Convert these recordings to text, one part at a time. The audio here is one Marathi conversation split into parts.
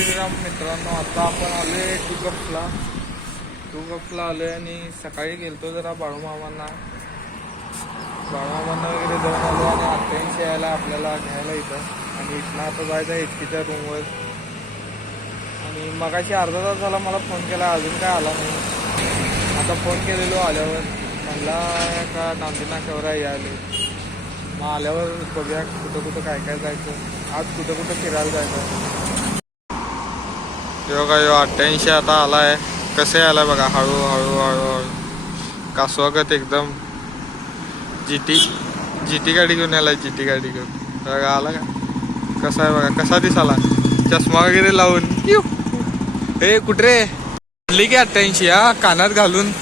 श्रीराम मित्रांनो, आता आपण आलोय टू कप्सला आलोय आणि सकाळी गेलतो जरा बाळूमामांना वगैरे जाऊन आलो आणि 88 यायला आपल्याला घ्यायला इथं आणि इथनं आता जायचं आहे HKच्या रूमवर. आणि मगाशी अर्धा तास झाला मला फोन केला, अजून काय आला नाही. आता फोन केलेलो आल्यावर म्हणला का नांदी नाक्यावर यायले. मग आल्यावर बघूया कुठं काय जायचं, आज कुठं फिरायला जायचं. बघा 88 आता आलाय, कसे आलाय बघा, हळू कासवागत एकदम. जीटी गाडी घेऊन आलाय, जीटी गाडी घेऊन बघा आला का, कसा आहे बघा, कसा दिसाला चष्मा वगैरे लावून. हे कुठे रे की 88 हा कानात घालून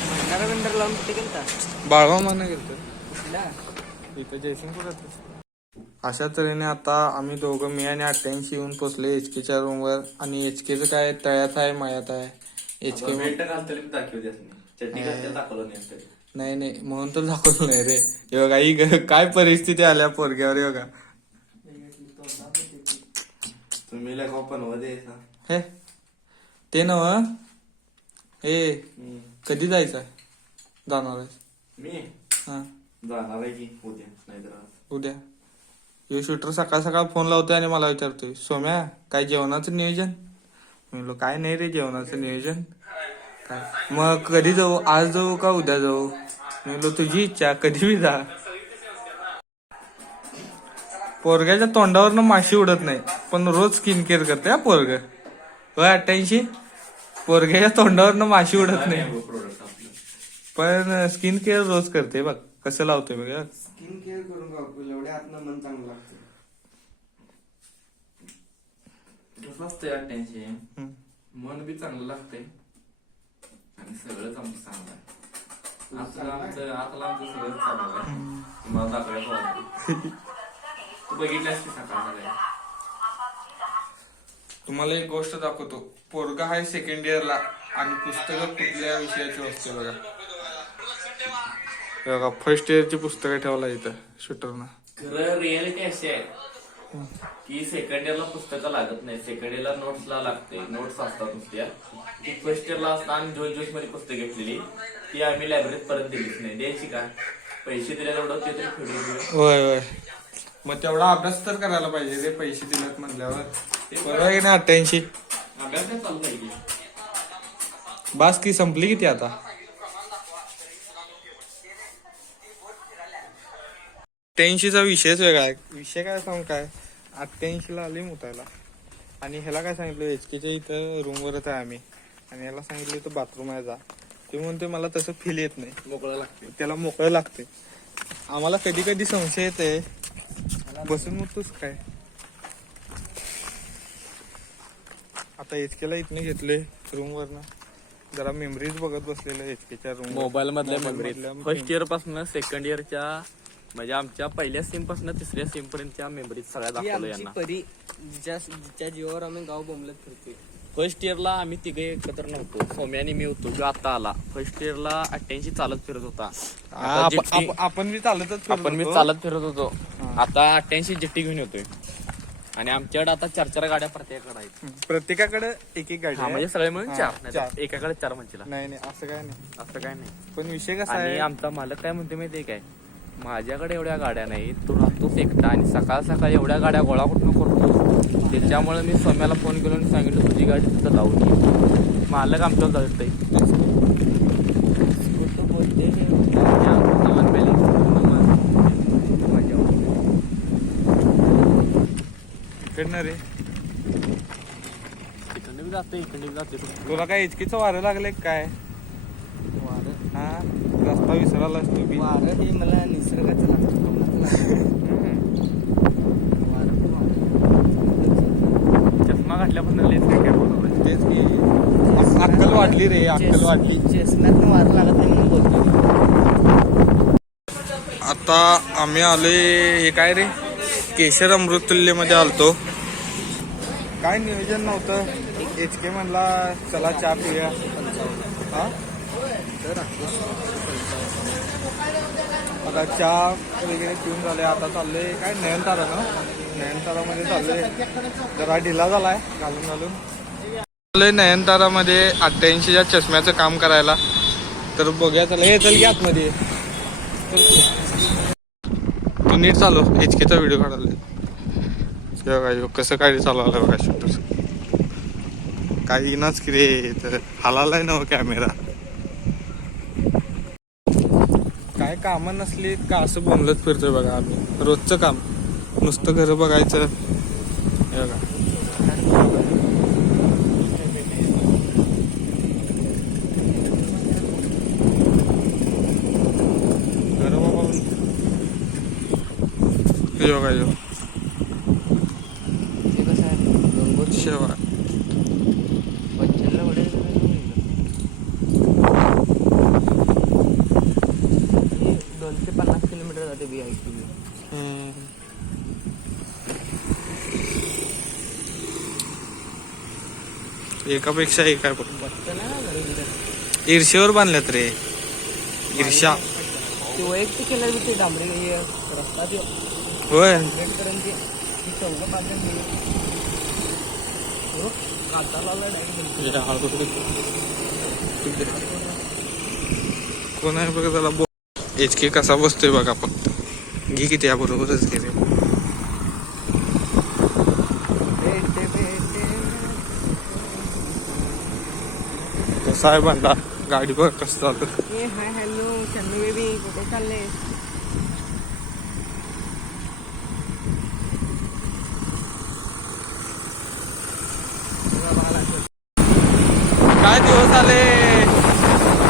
बाळवामानं गेलतो इथं जयसिंगपुरात. अशा तऱ्हेने आता आम्ही दोघं, मी आणि 88 येऊन पोचले HKच्या रूमवर. आणि HKचं काय तळ्यात आहे मयात आहे. HK नाही म्हणून तर दाखवलं नाही रे. हे बघा ही काय परिस्थिती आल्या पोरग्यावर. बघा तुम्ही हे ते नव हे कधी जायचं जाणार आहे? मी हा जाणार आहे की उद्या, नाहीतर उद्या. यो शूटर सकाळ फोन लावतोय आणि मला विचारतोय, सोम्या काय जेवणाचं नियोजन? म्हणलो काय नाही रे जेवणाचं नियोजन काय. मग कधी जाऊ, आज जाऊ का उद्या जाऊ? म्हणलो तुझी इच्छा, कधी बी जा. पोरग्याच्या तोंडावरनं माशी उडत नाही, पण रोज स्किन केअर करते हा पोरग. 88 पोरग्याच्या तोंडावरनं माशी उडत नाही, पण स्किन केअर रोज करते. बघ कसं लावतोय बघ. स्किन केअर करून बापू एवढ्या आतनं मन चांगलं लागतं. कसं असतंय 88 मन बी चांगलं लागतंय आणि सगळंच आमचं चांगलं आहे. आतलं सगळं चांगलं आहे. मला दाखवायचं तू बघितल्यास की सकाळ तुम्हाला एक गोष्ट दाखवतो. पोरगा आहे सेकंड इयरला आणि पुस्तकं कुठल्या विषयाची असते बघा. बघा फर्स्ट इयरची पुस्तकं ठेवला इथं शूटरना. खरं रियालिटी अशी आहे की सेकंड इयरला पुस्तकं लागत नाही, सेकंड इयरला नोट्सला लागते. नोट्स असतात नुसत्या. ती फर्स्ट इयरला असताना जोश मध्ये पुस्तक घेतलेली ती आम्ही लायब्ररीत परत दिलीच नाही. द्यायची का, पैसे दिले तेवढं ते तरी फेडून. होय मग तेवढा अभ्यास तर करायला पाहिजे रे, पैसे दिलेत म्हणल्यावर. बरोबर आहे ना 88? अभ्यास काय चालू पाहिजे. बास की संपली किती आता. 88चा विषयच वेगळा आहे. विषय काय सांग काय, 88ला आली मुतायला आणि ह्याला काय सांगितलं HKच्या इथं रूमवरच आहे आम्ही आणि ह्याला सांगितलं इथं बाथरूम आहे जा. ते म्हणते मला तसं फील येत नाही, मोकळं लागते, त्याला मोकळं लागते. आम्हाला कधी संशय येते बसून मुतोस काय. आता HKला इथनं घेतले रूमवरनं, जरा मेमरीज बघत बसलेलं HKच्या रूम मोबाईल मधल्या मेमरीज. फर्स्ट इयर पासून सेकंड इयरच्या म्हणजे आमच्या पहिल्या सिम पासून तिसऱ्या सिम पर्यंतच्या मेमरीज सगळ्या दाखवलं यांना. जिच्या जीवावर आम्ही गाव बोंबलत फिरतोय. फर्स्ट इयरला आम्ही तिघे एकत्र नव्हतो, सोम्या आणि मी होतो जो आता आला. फर्स्ट इयरला 88 चालत फिरत होता. आपण बी चालत फिरत होतो. आता 88 जिट्टी घेऊन येतोय आणि आमच्याकडे आता 4 गाड्या प्रत्येकाकडे आहेत. प्रत्येकाकडे एक गाडी म्हणजे सगळे मिळून 4. एकाकडे 4 म्हणतील. नाही असं काय नाही. पण विषय कसा आणि आहे, आमचा मालक काय म्हणते माहितीये काय, माझ्याकडे एवढ्या गाड्या नाही, तू राहतोस एकटा आणि सकाळ एवढ्या गाड्या गोळा कुठून करतो. त्याच्यामुळे मी सोम्याला फोन केला आणि सांगितलं तुझी गाडी तिथं लावून ये. मालक आमच्यावर जातोय. रे तिकडे बी जाते इकडे बी जाते. तुला काय HKचं वारं लागलंय काय? हा रस्ता विसरायला असतो बी. वारं हे मला निसर्गाचं लागतं. चष्मा घातल्यापासून काय बोलतो. तेच की अक्कल वाढली रे, अक्कल वाढली. चेसनात वारं लागत नाही म्हणून बोलतो. आता आम्ही आलोय हे काय रे, केशर अमृतुल्य मध्ये आलतो. काय नियोजन नव्हतं. HK म्हणला चला चहा पिऊया. हा आता चहा वगैरे पिऊन झाले. आता चाललोय काय नयनतारा मध्ये चाललोय. जरा ढिला झालाय घालून नयनतारामध्ये 88च्या चष्म्याचं काम करायला. तर बघूया चला. हे चल की आतमध्ये तू नीट चालू HKचा व्हिडिओ काढायला बघा. कसं काय चालवलं बघा शूटर. काही नाच की रे तर हालालाय ना कॅमेरा. काय कामं नसली का असं बोंबलत फिरतोय बघा आम्ही. रोजचं काम नुसतं घर बघायचं. हे बघा घर बाबा योगा यो ते कसं आहे गंगोत्री शेवा. बच्चनला वडील 250 किलोमीटर जाते BIQ. एकापेक्षा एक आहे बघ. बच्चन आहे ना घरी. ईर्षेवर बांधल्यात रे. ईर्षा ते वैयक्तिक केलं बी ते डांबरे हे रस्ता ते होय. पर्यंत ती चौघं बांधून गेली. काटा लावला कोण आहे बघा त्याला HK कसा बसतोय बघा. आपण घे किती या बरोबरच घे रे. कसा आहे म्हणता गाडी बघ कसं चालतं. हाय हॅलो चन्नू बेबी कुठे चालले. काय दिवस आले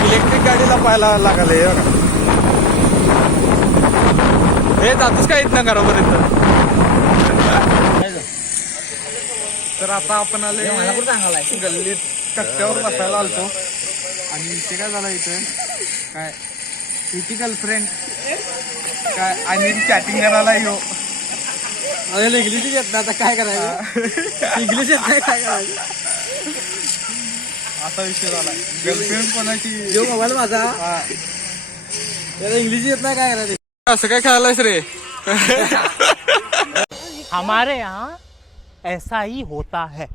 इलेक्ट्रिक गाडीला पाहायला लागले. हे जातोच काय इथं घरापर्यंत. तर आता आपण आले गल्लीत कट्ट्यावर बसायला आलतो. आणि इथे काय झालं इथे काय इथे गर्लफ्रेंड काय आणि चॅटिंग करायला येऊ. इंग्लिश येत ना आता काय करायचं. इंग्लिश येत नाही काय करायचं. असा विषय झाला. गर्लफ्रेंड कोणाची जो मोबाईल माझा त्याला इंग्लिश येत नाही काय करायचं. असं काय खेळायलास रे. हमारे यहाँ ऐसा ही होता है.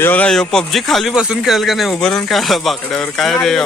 योगा यो PUBG खाली बसून खेळेल का नाही उभं राहून खेळायला बाकड्यावर काय रे.